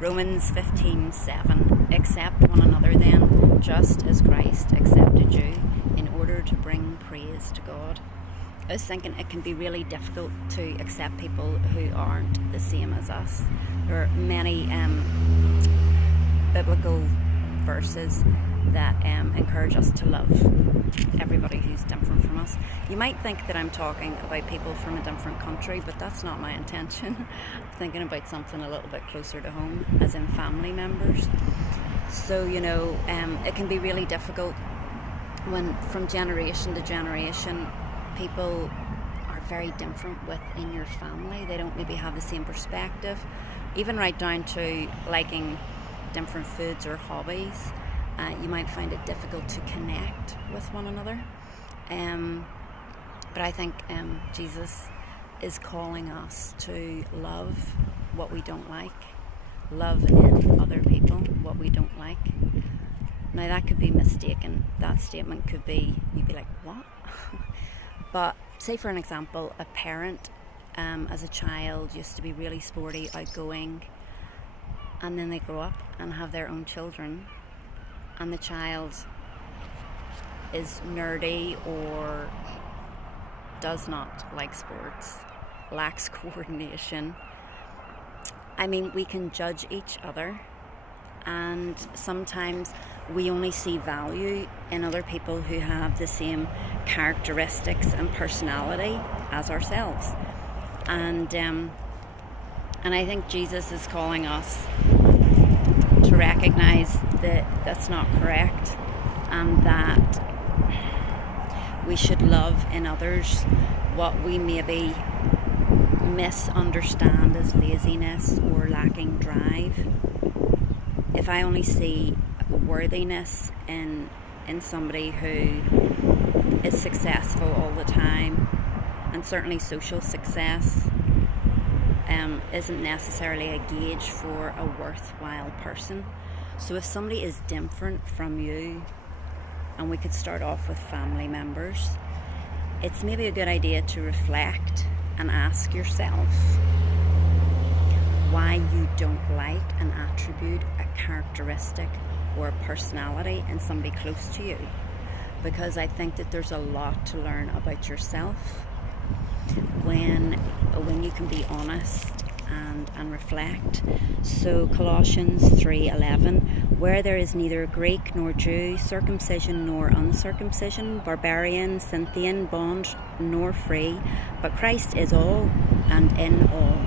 Romans 15:7. Accept one another then, just as Christ accepted you, in order to bring praise to God. I was thinking it can be really difficult to accept people who aren't the same as us. There are many biblical verses that encourage us to love everybody who's different from us. You might think that I'm talking about people from a different country, but that's not my intention. I'm thinking about something a little bit closer to home, as in family members. So, it can be really difficult when from generation to generation people are very different within your family. They don't maybe have the same perspective, even right down to liking different foods or hobbies. You might find it difficult to connect with one another. But I think Jesus is calling us to love what we don't like, love in other people what we don't like. Now that could be mistaken. That statement could be, you'd be like, what? But say for an example, a parent as a child used to be really sporty, outgoing, and then they grow up and have their own children, and the child is nerdy or does not like sports, lacks coordination. I mean, we can judge each other, and sometimes we only see value in other people who have the same characteristics and personality as ourselves. And I think Jesus is calling us to recognize that that's not correct, and that we should love in others what we maybe misunderstand as laziness or lacking drive. If I only see worthiness in somebody who is successful all the time, and certainly social success isn't necessarily a gauge for a worthwhile person. So if somebody is different from you, and we could start off with family members, it's maybe a good idea to reflect and ask yourself why you don't like an attribute, a characteristic, or a personality in somebody close to you. Because I think that there's a lot to learn about yourself when you can be honest and reflect. So Colossians 3:11, where there is neither Greek nor Jew, circumcision nor uncircumcision, barbarian, Scythian, bond nor free, but Christ is all and in all.